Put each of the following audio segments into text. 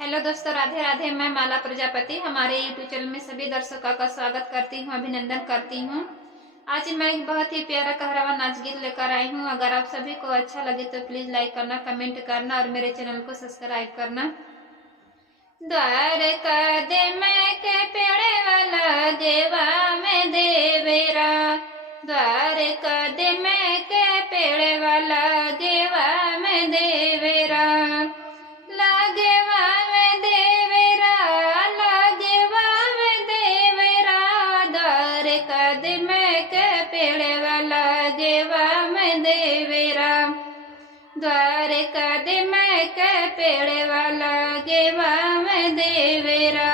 Hello दोस्तों, राधे राधे। मैं माला प्रजापति हमारे यूट्यूब चैनल में सभी दर्शकों का स्वागत करती हूँ, अभिनंदन करती हूँ। आज मैं एक बहुत ही प्यारा कहरावा नाच गीत लेकर आई हूँ। अगर आप सभी को अच्छा लगे तो प्लीज लाइक करना, कमेंट करना और मेरे चैनल को सब्सक्राइब करना। द्वारका दे मैं के पेड़े वाला देवा में देवेरा, द्वारका दे मैं के पेड़े वाला देवा में देवेरा, लागेवा में देवेरा, लागेवा में देवेरा, द्वारका दे मैं के पेड़े वाला देवा में देवेरा, द्वारका दे मैं के पेड़े वाला गेवा में देवेरा।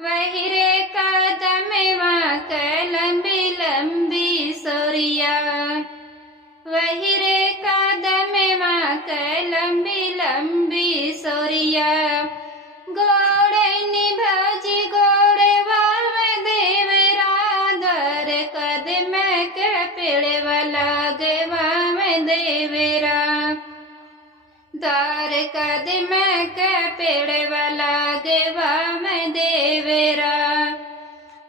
वही रे कदमेवा के लंबी लंबी सोरिया, वही रे कदमेवा के लंबी लंबी सोरिया, गोड़े निभाजी गोड़े में देवेरा, द्वारका दे मैं के पेड़े वाला गेवा में देवेरा, द्वारका दे मैं के पेड़े वाला गेवा में देवेरा।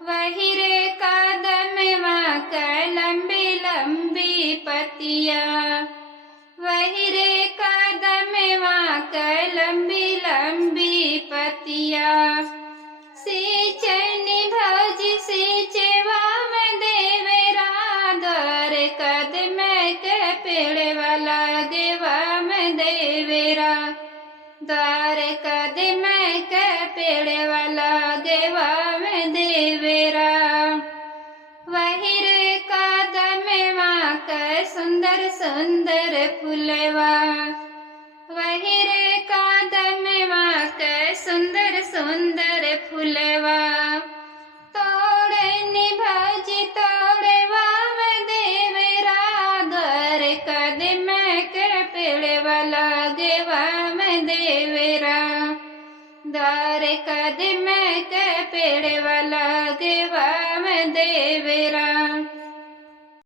वही रे कदमेवा के लंबी लंबी पतिया, वही रे कदमेवा के लंबी लंबी पतिया, सींचे निभाजी सींचेवा में देवेरा, द्वारका दे मैं के पेड़े वाला गेवा में देवेरा, द्वारका दे मैं के पेड़े वाला गेवा में देवेरा। वही रे कदमेवा के सुंदर सुंदर फुलवा, वही रे कदमेवा के सुंदर सुंदर फुलवा, तोड़े निभाजी तोड़ेवा में देवेरा, द्वारका दे मैं के पेड़े वाला गेवा में देवेरा, द्वारका दे मैं के पेड़े वाला गेवा में देवेरा।